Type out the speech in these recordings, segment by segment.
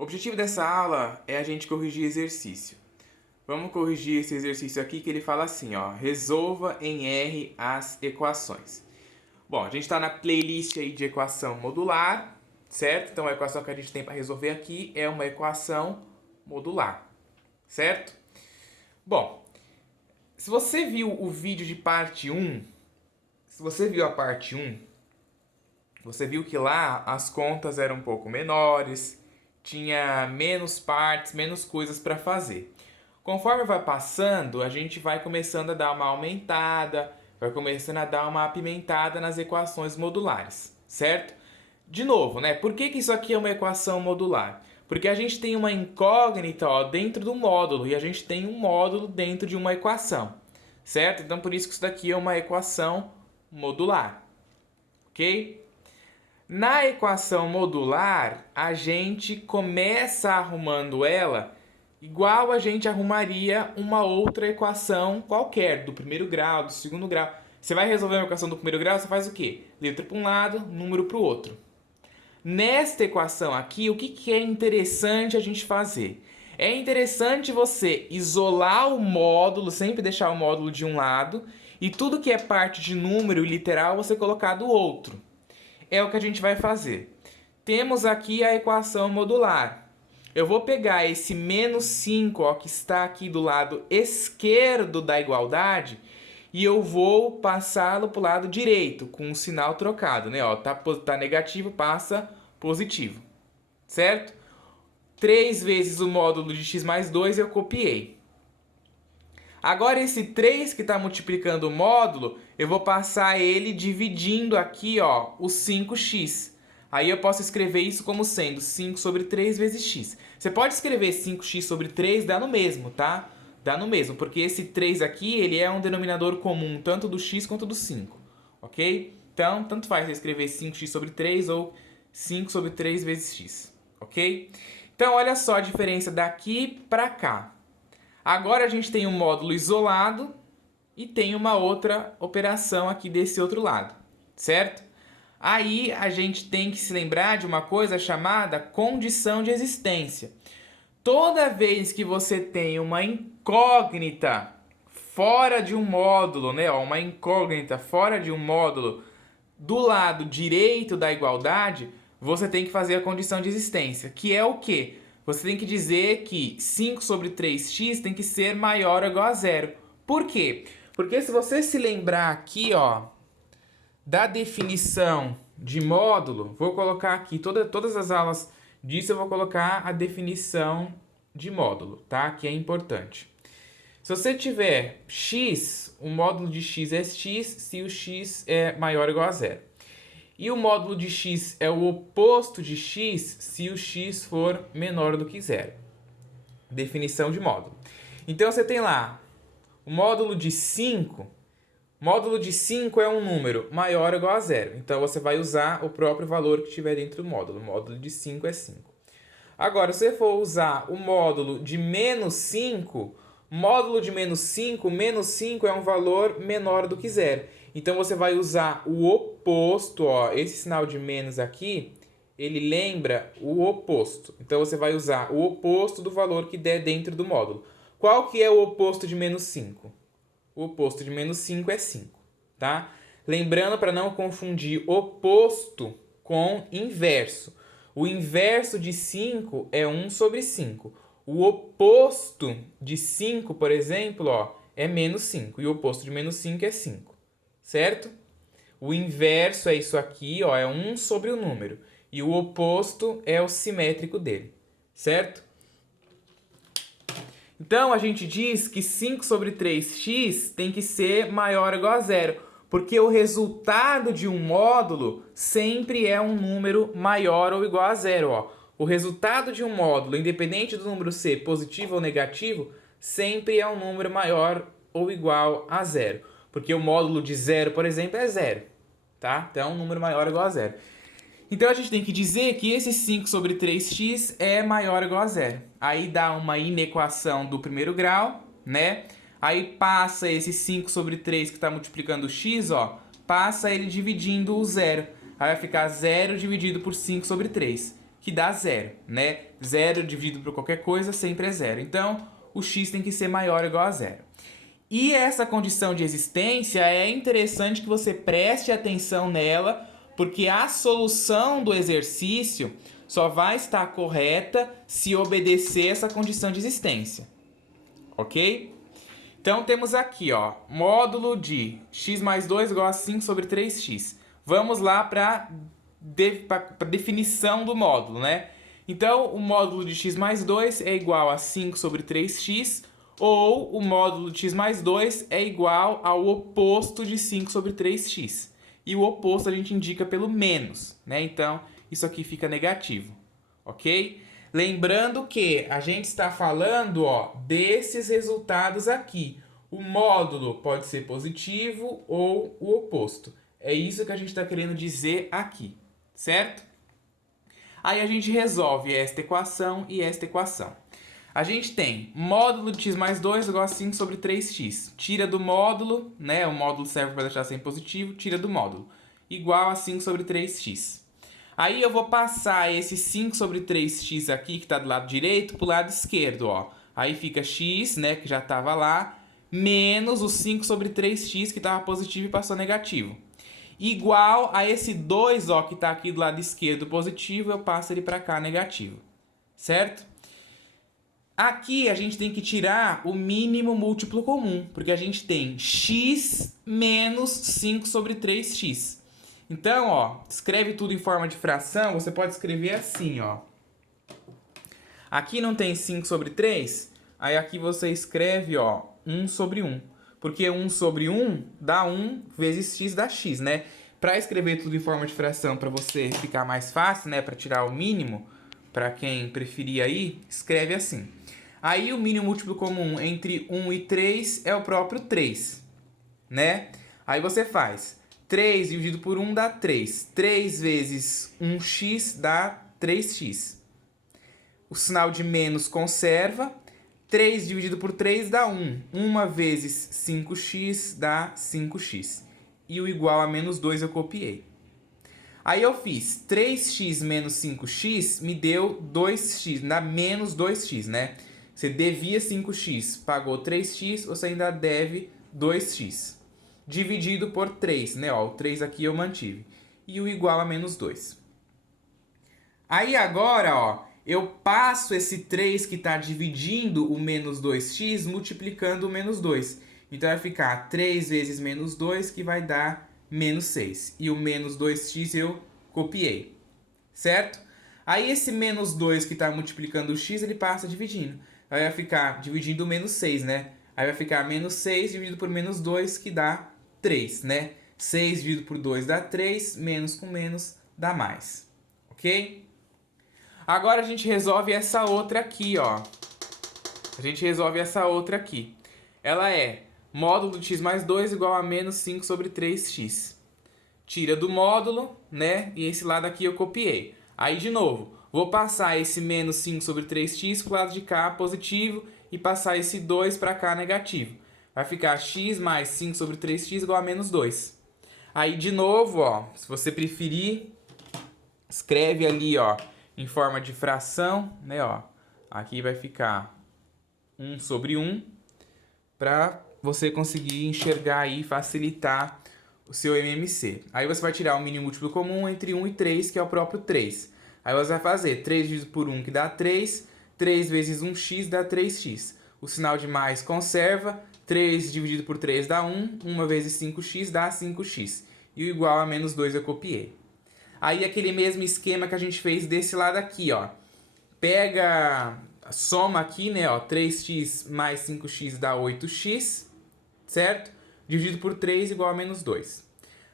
O objetivo dessa aula é a gente corrigir exercício. Vamos corrigir esse exercício aqui que ele fala assim, ó, resolva em R as equações. Bom, a gente está na playlist aí de equação modular, certo? Então a equação que a gente tem para resolver aqui é uma equação modular, certo? Bom, se você viu o vídeo de parte 1, se você viu a parte 1, você viu que lá as contas eram um pouco menores, tinha menos partes, menos coisas para fazer. Conforme vai passando, a gente vai começando a dar uma aumentada, vai começando a dar uma apimentada nas equações modulares, certo? De novo, né? Por que isso aqui é uma equação modular? Porque a gente tem uma incógnita, ó, dentro do módulo e a gente tem um módulo dentro de uma equação, certo? Então por isso que isso daqui é uma equação modular, ok? Na equação modular, a gente começa arrumando ela igual a gente arrumaria uma outra equação qualquer, do primeiro grau, do segundo grau. Você vai resolver uma equação do primeiro grau, você faz o quê? Letra para um lado, número para o outro. Nesta equação aqui, o que é interessante a gente fazer? É interessante você isolar o módulo, sempre deixar o módulo de um lado, e tudo que é parte de número e literal você colocar do outro. É o que a gente vai fazer. Temos aqui a equação modular. Eu vou pegar esse menos 5, ó, que está aqui do lado esquerdo da igualdade, e eu vou passá-lo para o lado direito, com o sinal trocado, né? Ó, tá negativo, passa positivo, certo? 3 vezes o módulo de x mais 2 eu copiei. Agora esse 3 que está multiplicando o módulo, eu vou passar ele dividindo aqui, ó, o 5x. Aí eu posso escrever isso como sendo 5 sobre 3 vezes x. Você pode escrever 5x sobre 3, dá no mesmo, tá? Dá no mesmo, porque esse 3 aqui, ele é um denominador comum, tanto do x quanto do 5, ok? Então, tanto faz você escrever 5x sobre 3 ou 5 sobre 3 vezes x, ok? Então, olha só a diferença daqui para cá. Agora a gente tem um módulo isolado e tem uma outra operação aqui desse outro lado, certo? Aí a gente tem que se lembrar de uma coisa chamada condição de existência. Toda vez que você tem uma incógnita fora de um módulo, né? Uma incógnita fora de um módulo do lado direito da igualdade, você tem que fazer a condição de existência, que é o quê? Você tem que dizer que 5 sobre 3x tem que ser maior ou igual a zero. Por quê? Porque se você se lembrar aqui, ó, da definição de módulo, vou colocar aqui, todas as aulas disso eu vou colocar a definição de módulo, tá? Que é importante. Se você tiver x, o módulo de x é x se o x é maior ou igual a zero. E o módulo de x é o oposto de x se o x for menor do que zero. Definição de módulo. Então você tem lá o módulo de 5. Módulo de 5 é um número maior ou igual a zero. Então você vai usar o próprio valor que tiver dentro do módulo. O módulo de 5 é 5. Agora, se você for usar o módulo de menos 5, módulo de menos 5 é um valor menor do que zero. Então você vai usar o oposto, ó, esse sinal de menos aqui, ele lembra o oposto. Então você vai usar o oposto do valor que der dentro do módulo. Qual que é o oposto de menos 5? O oposto de menos 5 é 5, tá? Lembrando para não confundir oposto com inverso. O inverso de 5 é 1 sobre 5. O oposto de 5, por exemplo, ó, é menos 5. E o oposto de menos 5 é 5. Certo? O inverso é isso aqui, ó, é 1 sobre o número. E o oposto é o simétrico dele. Certo? Então, a gente diz que 5 sobre 3x tem que ser maior ou igual a zero, porque o resultado de um módulo sempre é um número maior ou igual a zero. Ó. O resultado de um módulo, independente do número ser positivo ou negativo, sempre é um número maior ou igual a zero. Porque o módulo de zero, por exemplo, é zero. Tá? Então, é um número maior ou igual a zero. Então a gente tem que dizer que esse 5 sobre 3x é maior ou igual a zero. Aí dá uma inequação do primeiro grau, né? Aí passa esse 5 sobre 3 que está multiplicando o x, ó, passa ele dividindo o zero. Aí vai ficar 0 dividido por 5 sobre 3, que dá zero, né? Zero dividido por qualquer coisa sempre é zero. Então, o x tem que ser maior ou igual a zero. E essa condição de existência é interessante que você preste atenção nela, porque a solução do exercício só vai estar correta se obedecer essa condição de existência. Ok? Então temos aqui, ó, módulo de x mais 2 igual a 5 sobre 3x. Vamos lá para a definição do módulo, né? Então, o módulo de x mais 2 é igual a 5 sobre 3x, ou o módulo de x mais 2 é igual ao oposto de 5 sobre 3x. E o oposto a gente indica pelo menos, né? Então, isso aqui fica negativo, ok? Lembrando que a gente está falando, ó, desses resultados aqui. O módulo pode ser positivo ou o oposto. É isso que a gente está querendo dizer aqui, certo? Aí a gente resolve esta equação e esta equação. A gente tem módulo de x mais 2 igual a 5 sobre 3x. Tira do módulo, né? O módulo serve para deixar sempre positivo, tira do módulo. Igual a 5 sobre 3x. Aí eu vou passar esse 5 sobre 3x aqui, que está do lado direito, para o lado esquerdo, ó. Aí fica x, né, que já estava lá, menos o 5 sobre 3x, que estava positivo e passou negativo. Igual a esse 2, ó, que está aqui do lado esquerdo positivo, eu passo ele para cá negativo. Certo? Aqui a gente tem que tirar o mínimo múltiplo comum, porque a gente tem x menos 5 sobre 3x. Então, ó, escreve tudo em forma de fração, você pode escrever assim, ó. Aqui não tem 5 sobre 3, aí aqui você escreve, ó, 1 sobre 1. Porque 1 sobre 1 dá 1 vezes x dá x, né? Para escrever tudo em forma de fração, para você ficar mais fácil, né? Para tirar o mínimo, para quem preferir aí, escreve assim. Aí o mínimo múltiplo comum entre 1 e 3 é o próprio 3, né? Aí você faz 3 dividido por 1 dá 3. 3 vezes 1x dá 3x. O sinal de menos conserva. 3 dividido por 3 dá 1. 1 vezes 5x dá 5x. E o igual a menos 2 eu copiei. Aí eu fiz 3x menos 5x me deu 2x, dá menos 2x, né? Você devia 5x, pagou 3x, você ainda deve 2x. Dividido por 3, né? Ó, o 3 aqui eu mantive. E o igual a menos 2. Aí agora, ó, eu passo esse 3 que está dividindo o menos 2x multiplicando o menos 2. Então vai ficar 3 vezes menos 2, que vai dar menos 6. E o menos 2x eu copiei. Certo? Aí esse menos 2 que está multiplicando o x, ele passa dividindo. Aí vai ficar dividindo o menos 6, né? Aí vai ficar menos 6 dividido por menos 2, que dá 3, né? 6 dividido por 2 dá 3, menos com menos dá mais. Ok? Agora a gente resolve essa outra aqui, ó. A gente resolve essa outra aqui. Ela é módulo de x mais 2 igual a menos 5 sobre 3x. Tira do módulo, né? E esse lado aqui eu copiei. Aí, de novo, vou passar esse menos 5 sobre 3x para o lado de cá positivo e passar esse 2 para cá negativo. Vai ficar x mais 5 sobre 3x igual a menos 2. Aí, de novo, ó, se você preferir, escreve ali, ó, em forma de fração, né, ó. Aqui vai ficar 1 sobre 1, para você conseguir enxergar aí e facilitar o seu MMC. Aí você vai tirar o mínimo múltiplo comum entre 1 e 3, que é o próprio 3. Aí você vai fazer 3 dividido por 1, que dá 3. 3 vezes 1x dá 3x. O sinal de mais conserva. 3 dividido por 3 dá 1. 1 vezes 5x dá 5x. E o igual a menos 2 eu copiei. Aí aquele mesmo esquema que a gente fez desse lado aqui, ó. Pega, soma aqui, né, ó. 3x mais 5x dá 8x, certo? Dividido por 3 igual a menos 2.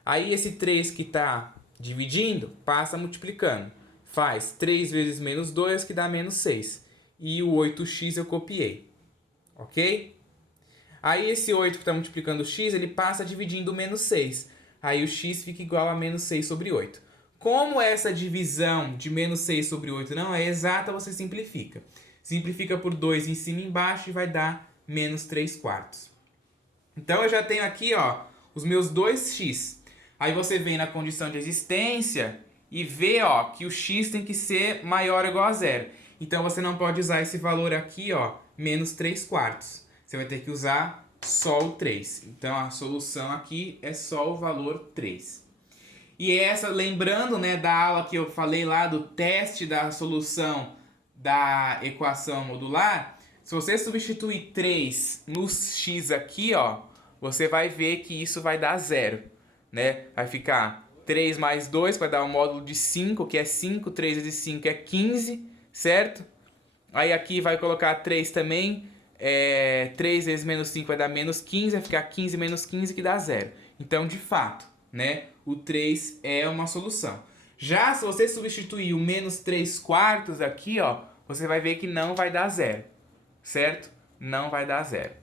Aí esse 3 que está dividindo, passa multiplicando. Faz 3 vezes menos 2, que dá menos 6. E o 8x eu copiei. Ok? Aí esse 8 que está multiplicando o x, ele passa dividindo o menos 6. Aí o x fica igual a menos 6 sobre 8. Como essa divisão de menos 6 sobre 8 não é exata, você simplifica. Simplifica por 2 em cima e embaixo e vai dar menos 3 quartos. Então eu já tenho aqui, ó, os meus 2x. Aí você vem na condição de existência e vê, ó, que o x tem que ser maior ou igual a zero. Então você não pode usar esse valor aqui, ó, menos 3/4. Você vai ter que usar só o 3. Então a solução aqui é só o valor 3. E essa, lembrando, né, da aula que eu falei lá do teste da solução da equação modular, se você substituir 3 no x aqui, ó, você vai ver que isso vai dar zero, né? Vai ficar 3 mais 2, vai dar um módulo de 5, que é 5, 3 vezes 5 é 15, certo? Aí aqui vai colocar 3 também, 3 vezes menos 5 vai dar menos 15, vai ficar 15 menos 15 que dá zero. Então, de fato, né, o 3 é uma solução. Já se você substituir o menos 3/4 aqui, ó, você vai ver que não vai dar zero, certo? Não vai dar zero.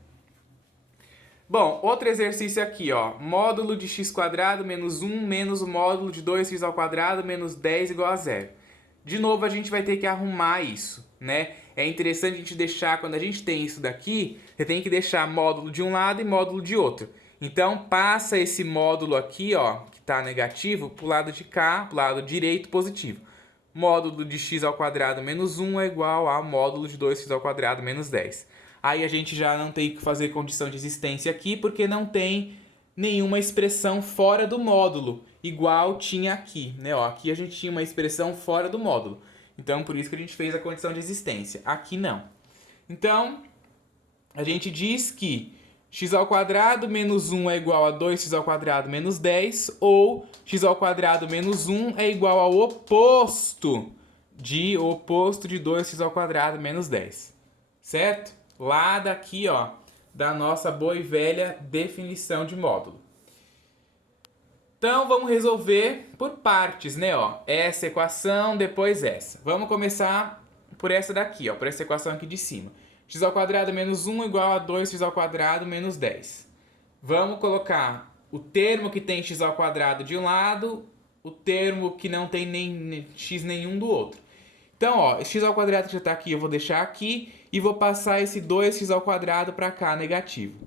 Bom, outro exercício aqui, ó, módulo de x² menos 1 menos o módulo de 2x² menos 10 igual a zero. De novo, a gente vai ter que arrumar isso, né? É interessante a gente deixar, quando a gente tem isso daqui, você tem que deixar módulo de um lado e módulo de outro. Então, passa esse módulo aqui, ó, que está negativo, para o lado de cá, para o lado direito, positivo. Módulo de x² menos 1 é igual a módulo de 2x² menos 10. Aí a gente já não tem que fazer condição de existência aqui, porque não tem nenhuma expressão fora do módulo, igual tinha aqui, né? Ó, aqui a gente tinha uma expressão fora do módulo. Então, por isso que a gente fez a condição de existência. Aqui não. Então, a gente diz que x² menos 1 é igual a 2x² menos 10, ou x² menos 1 é igual ao oposto de 2x² menos 10. Certo? Lá daqui, ó, da nossa boa e velha definição de módulo. Então, vamos resolver por partes, né, ó? Essa equação, depois essa. Vamos começar por essa daqui, ó, por essa equação aqui de cima. x² menos 1 igual a 2x² menos 10. Vamos colocar o termo que tem x² de um lado, o termo que não tem nem x nenhum do outro. Então, ó, esse x² que já está aqui eu vou deixar aqui e vou passar esse 2x² para cá negativo.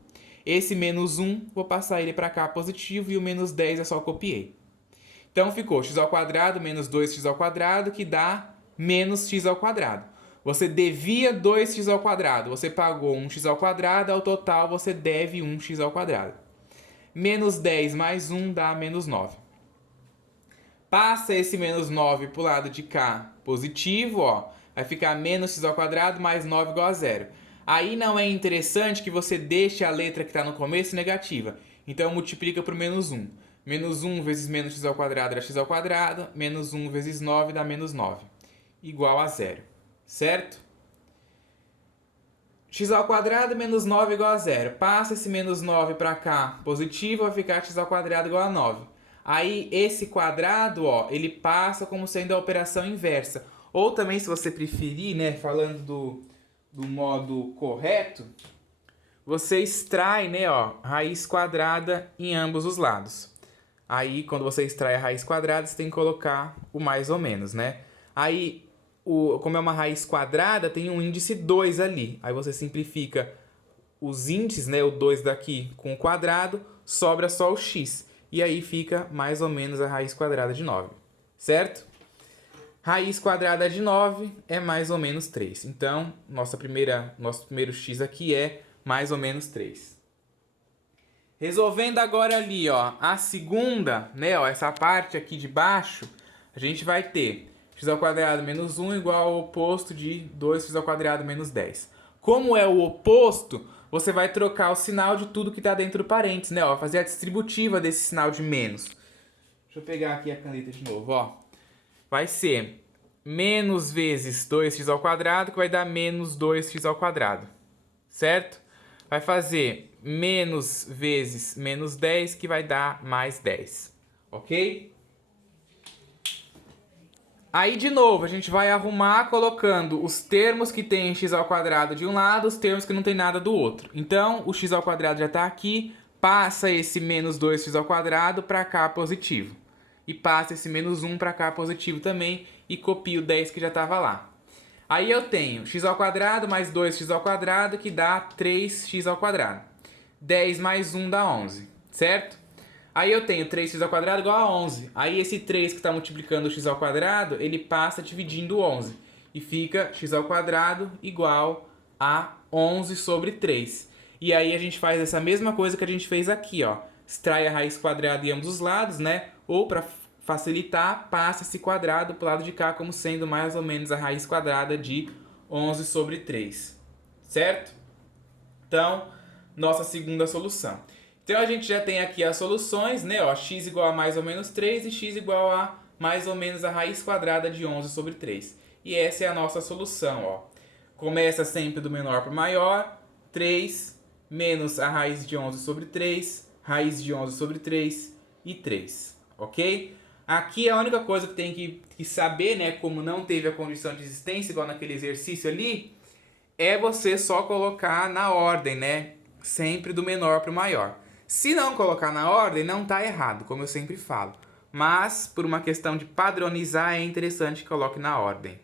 Esse menos 1, vou passar ele para cá positivo e o menos 10 é só copiei. Então ficou x² menos 2x², que dá menos x². Você devia 2x², você pagou 1x², ao total você deve 1x². Menos 10 mais 1 dá menos 9. Passa esse menos 9 para o lado de cá positivo, ó, vai ficar menos x² mais 9 igual a zero. Aí não é interessante que você deixe a letra que está no começo negativa. Então multiplica por menos 1. Menos 1 vezes menos x² dá x², menos 1 vezes 9 dá menos 9. Igual a zero, certo? x² menos 9 igual a zero. Passa esse menos 9 para cá positivo, vai ficar x² igual a 9. Aí esse quadrado, ó, ele passa como sendo a operação inversa. Ou também, se você preferir, né, falando do modo correto, você extrai, né, ó, raiz quadrada em ambos os lados. Aí, quando você extrai a raiz quadrada, você tem que colocar o mais ou menos, né? Aí, como é uma raiz quadrada, tem um índice 2 ali. Aí você simplifica os índices, né, o 2 daqui com o quadrado, sobra só o x. E aí fica mais ou menos a raiz quadrada de 9, certo? Raiz quadrada de 9 é mais ou menos 3. Então, nosso primeiro x aqui é mais ou menos 3. Resolvendo agora ali, ó, a segunda, né, ó, essa parte aqui de baixo, a gente vai ter x² menos 1 igual ao oposto de 2x² menos 10. Como é o oposto, você vai trocar o sinal de tudo que está dentro do parênteses, né? Ó, fazer a distributiva desse sinal de menos. Deixa eu pegar aqui a caneta de novo, ó. Vai ser menos vezes 2x², que vai dar menos 2x², certo? Vai fazer menos vezes menos 10, que vai dar mais 10, ok? Aí, de novo, a gente vai arrumar colocando os termos que tem x² de um lado, os termos que não tem nada do outro. Então, o x² já está aqui, passa esse menos 2x² para cá positivo. E passa esse menos 1 para cá positivo também e copio o 10 que já estava lá. Aí eu tenho x² mais 2x², que dá 3x². 10 mais 1 dá 11, certo? Aí eu tenho 3x² igual a 11. Aí esse 3 que está multiplicando o x², ele passa dividindo 11. E fica x² igual a 11 sobre 3. E aí a gente faz essa mesma coisa que a gente fez aqui, ó. Extrai a raiz quadrada em ambos os lados, né? Ou para facilitar, passa esse quadrado para o lado de cá como sendo mais ou menos a raiz quadrada de 11 sobre 3. Certo? Então, nossa segunda solução. Então a gente já tem aqui as soluções, né? Ó, x igual a mais ou menos 3 e x igual a mais ou menos a raiz quadrada de 11 sobre 3. E essa é a nossa solução, ó. Começa sempre do menor para o maior. 3 menos a raiz de 11 sobre 3, raiz de 11 sobre 3 e 3, ok? Aqui a única coisa que tem que saber, né, como não teve a condição de existência, igual naquele exercício ali, é você só colocar na ordem, né? Sempre do menor para o maior. Se não colocar na ordem, não está errado, como eu sempre falo. Mas, por uma questão de padronizar, é interessante que coloque na ordem.